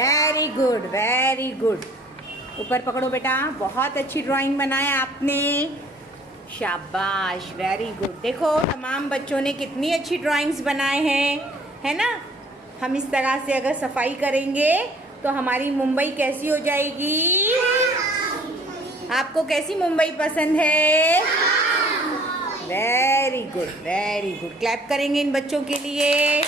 Very good, very good. ऊपर पकड़ो बेटा, बहुत अच्छी ड्राइंग बनाया आपने, शाबाश, वेरी गुड। देखो तमाम बच्चों ने कितनी अच्छी ड्राइंग्स बनाए हैं, है ना। हम इस तरह से अगर सफाई करेंगे तो हमारी मुंबई कैसी हो जाएगी। आपको कैसी मुंबई पसंद है? Very good, very good. Clap करेंगे इन बच्चों के लिए।